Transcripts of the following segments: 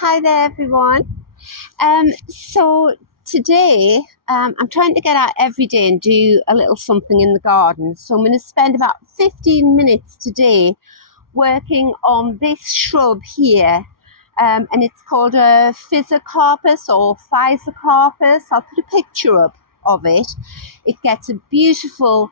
Hi there, everyone. So today I'm trying to get out every day and do a little something in the garden. So I'm going to spend about 15 minutes today working on this shrub here. And it's called a Physocarpus or Physocarpus. I'll put a picture up of it. It gets a beautiful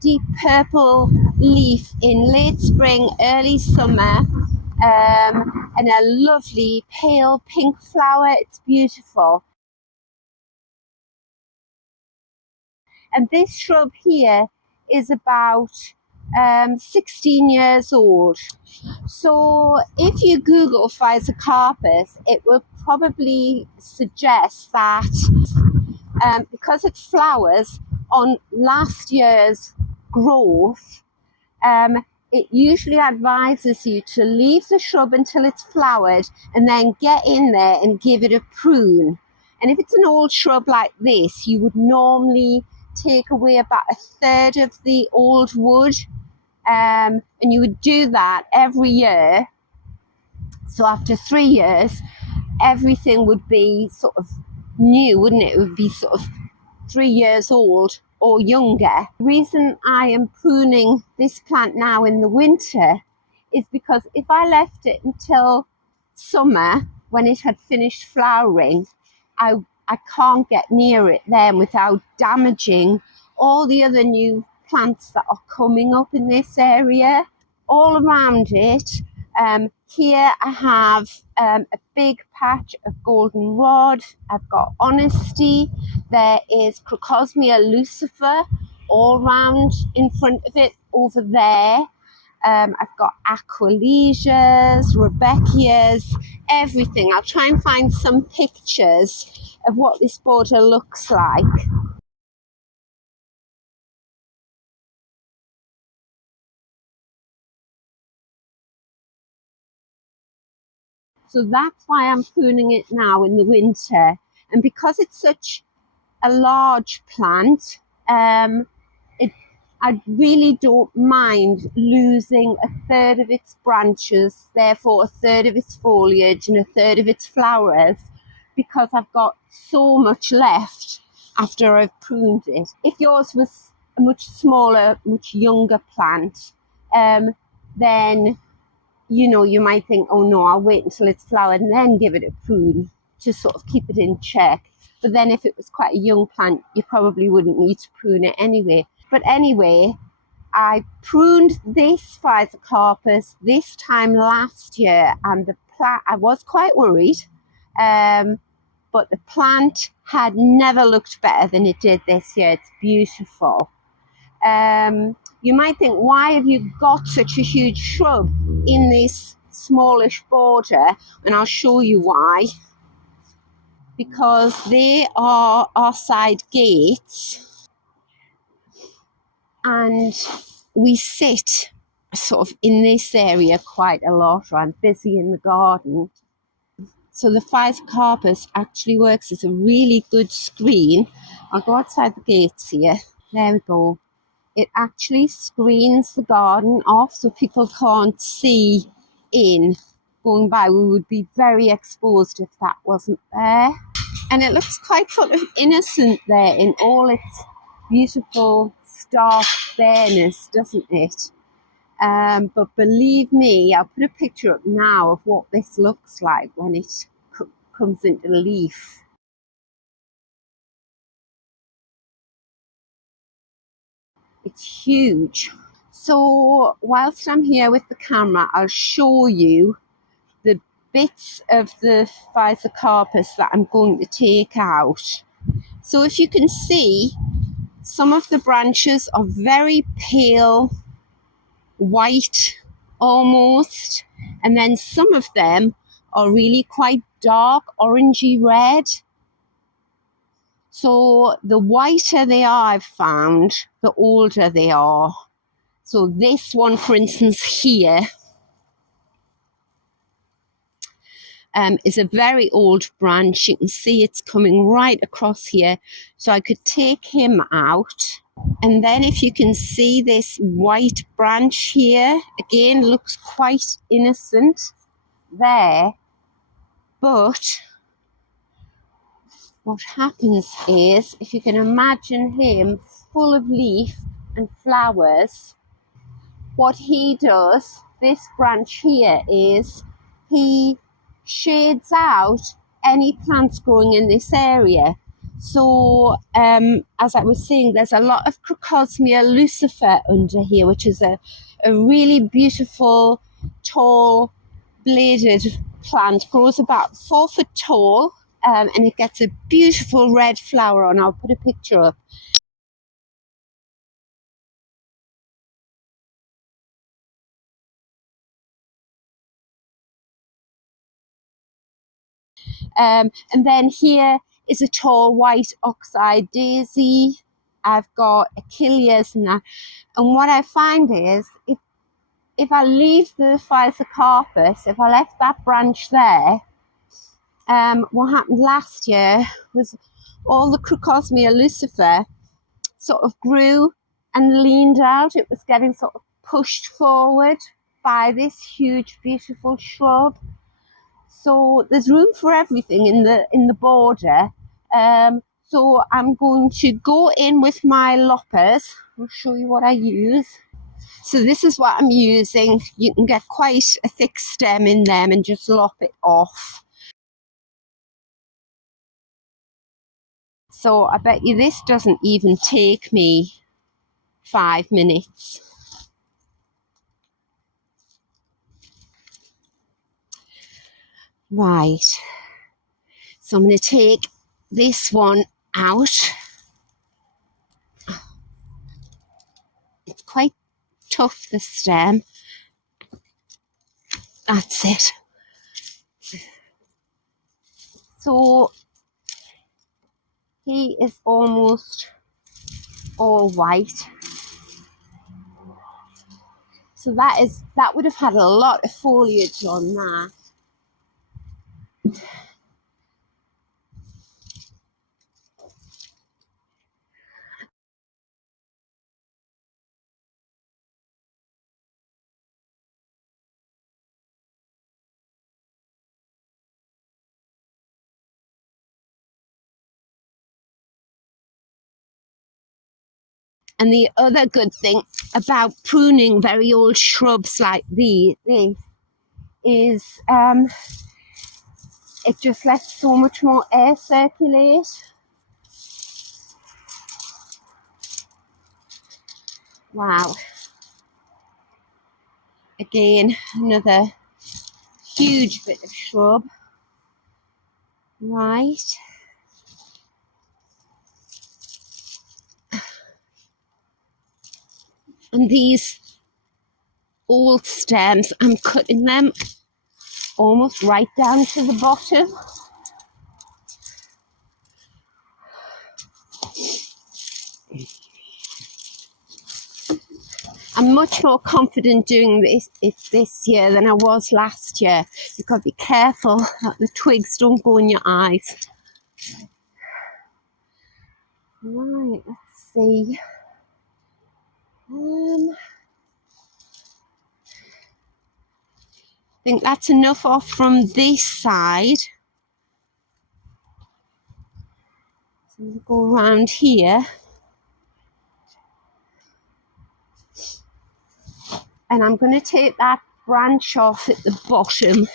deep purple leaf in late spring, early summer. And a lovely pale pink flower. It's beautiful. And this shrub here is about 16 years old. So if you Google Physocarpus, it will probably suggest that because it flowers on last year's growth, it usually advises you to leave the shrub until it's flowered and then get in there and give it a prune. And if it's an old shrub like this, you would normally take away about a third of the old wood, and you would do that every year. So after 3 years, everything would be sort of new, wouldn't it? It would be sort of 3 years old or younger. The reason I am pruning this plant now in the winter is because if I left it until summer when it had finished flowering, I can't get near it then without damaging all the other new plants that are coming up in this area. All around it, here I have a big patch of goldenrod. I've got honesty. There is Crocosmia lucifer all round in front of it over there. I've got aqualesias, Rebecchias, everything. I'll try and find some pictures of what this border looks like. So that's why I'm pruning it now in the winter. And because it's such a large plant, I really don't mind losing a third of its branches, therefore a third of its foliage and a third of its flowers, because I've got so much left after I've pruned it. If yours was a much smaller, much younger plant, then you might think, oh no, I'll wait until it's flowered and then give it a prune to sort of keep it in check. But then if it was quite a young plant, you probably wouldn't need to prune it anyway. But anyway, I pruned this Physocarpus this time last year, and the plant, I was quite worried, but the plant had never looked better than it did this year. It's beautiful. You might think, why have you got such a huge shrub in this smallish border? And I'll show you why. Because they are our side gates, and we sit sort of in this area quite a lot, or I'm busy in the garden. So the Physocarpus actually works as a really good screen. I'll go outside the gates here. There we go. It actually screens the garden off so people can't see in going by. We would be very exposed if that wasn't there. And it looks quite sort of innocent there in all its beautiful stark bareness, doesn't it? But believe me, I'll put a picture up now of what this looks like when it comes into leaf. It's huge. So whilst I'm here with the camera, I'll show you the bits of the Physocarpus that I'm going to take out. So if you can see, some of the branches are very pale white almost, and then some of them are really quite dark orangey red. So the whiter they are, I've found, the older they are. So this one, for instance, here is a very old branch. You can see it's coming right across here. So I could take him out. And then if you can see this white branch here, again, looks quite innocent there. But what happens is, if you can imagine him full of leaf and flowers, what he does, this branch here, is he shades out any plants growing in this area. So as I was saying, there's a lot of Crocosmia lucifer under here, which is a really beautiful tall bladed plant. Grows about 4 foot tall, and it gets a beautiful red flower on. I'll put a picture up. And then here is a tall white oxeye daisy. I've got achilles and that. And what I find is, if I leave the Physocarpus, if I left that branch there, what happened last year was all the Crocosmia lucifer sort of grew and leaned out. It was getting sort of pushed forward by this huge, beautiful shrub. So there's room for everything in the border. So I'm going to go in with my loppers. I'll show you what I use. So this is what I'm using. You can get quite a thick stem in them and just lop it off. So I bet you this doesn't even take me 5 minutes. Right. So I'm going to take this one out. It's quite tough, the stem. That's it. So he is almost all white. So that would have had a lot of foliage on that. And the other good thing about pruning very old shrubs like this is it just lets so much more air circulate. Wow. Again, another huge bit of shrub. Right. And these old stems, I'm cutting them almost right down to the bottom. I'm much more confident doing this year than I was last year. You've got to be careful that the twigs don't go in your eyes. Right, let's see. I think that's enough off from this side. So we'll go around here. And I'm going to take that branch off at the bottom.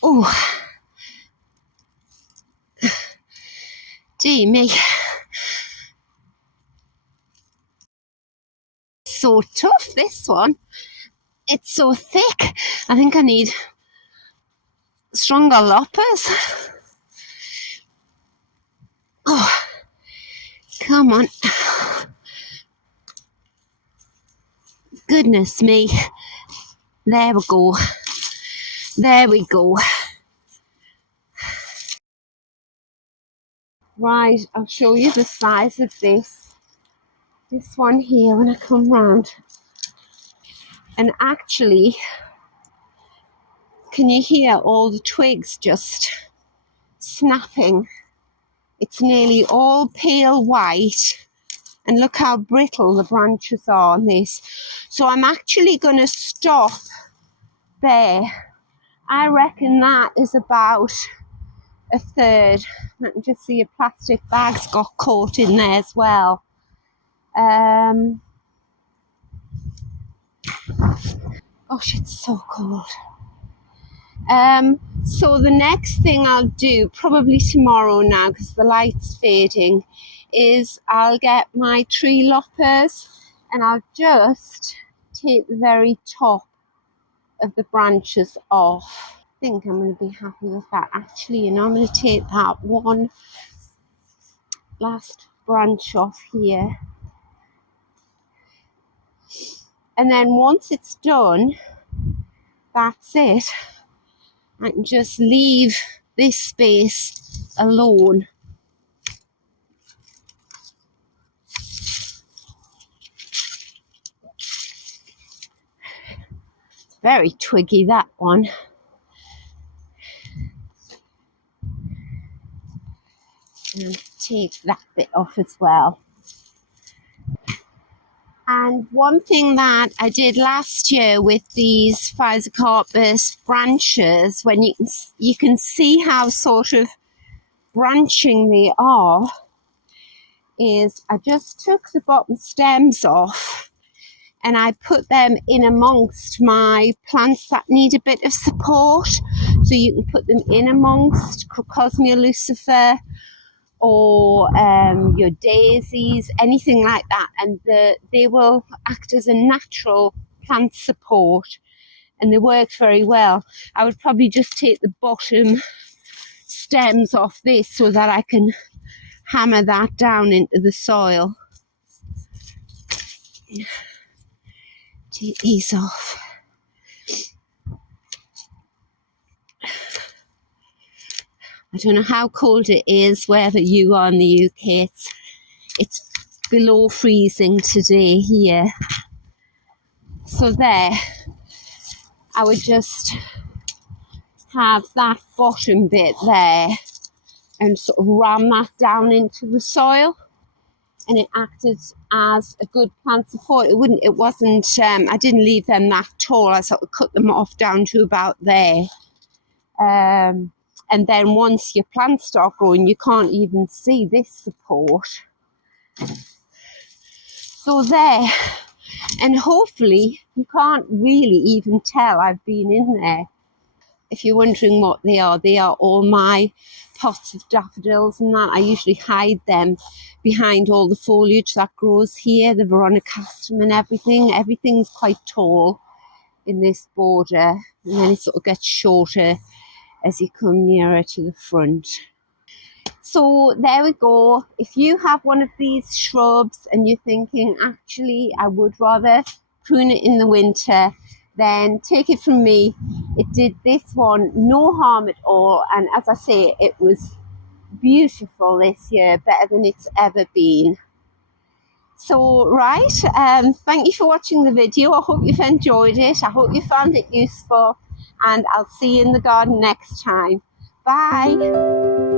Oh, gee me. So tough, this one. It's so thick. I think I need stronger loppers. Oh, come on. Goodness me. There we go. There we go. Right, I'll show you the size of this one here when I come round. And actually, can you hear all the twigs just snapping? It's nearly all pale white, and look how brittle the branches are on this. So I'm actually going to stop there. I reckon that is about a third. I can just see a plastic bag's got caught in there as well. Gosh, it's so cold. So the next thing I'll do, probably tomorrow now because the light's fading, is I'll get my tree loppers and I'll just take the very top of the branches off. I think I'm going to be happy with that. Actually, you know, I'm going to take that one last branch off here. And then once it's done, that's it. I can just leave this space alone. It's very twiggy, that one. And take that bit off as well. And one thing that I did last year with these Physocarpus branches, when you can see how sort of branching they are, is I just took the bottom stems off and I put them in amongst my plants that need a bit of support. So you can put them in amongst Crocosmia lucifer or your daisies, anything like that, and they will act as a natural plant support, and they work very well. I would probably just take the bottom stems off this so that I can hammer that down into the soil. Take these off. I don't know how cold it is wherever you are in the UK. It's below freezing today here. So there, I would just have that bottom bit there and sort of ram that down into the soil, and it acted as a good plant support. It wasn't, I didn't leave them that tall. I sort of cut them off down to about there. And then once your plants start growing, you can't even see this support. So there, and hopefully you can't really even tell I've been in there. If you're wondering what they are all my pots of daffodils and that. I usually hide them behind all the foliage that grows here, the veronicastum and everything. Everything's quite tall in this border, and then it sort of gets shorter as you come nearer to the front. So there we go. If you have one of these shrubs and you're thinking, actually, I would rather prune it in the winter, then take it from me. It did this one no harm at all. And as I say, it was beautiful this year, better than it's ever been. So, right, thank you for watching the video. I hope you've enjoyed it. I hope you found it useful. And I'll see you in the garden next time. Bye.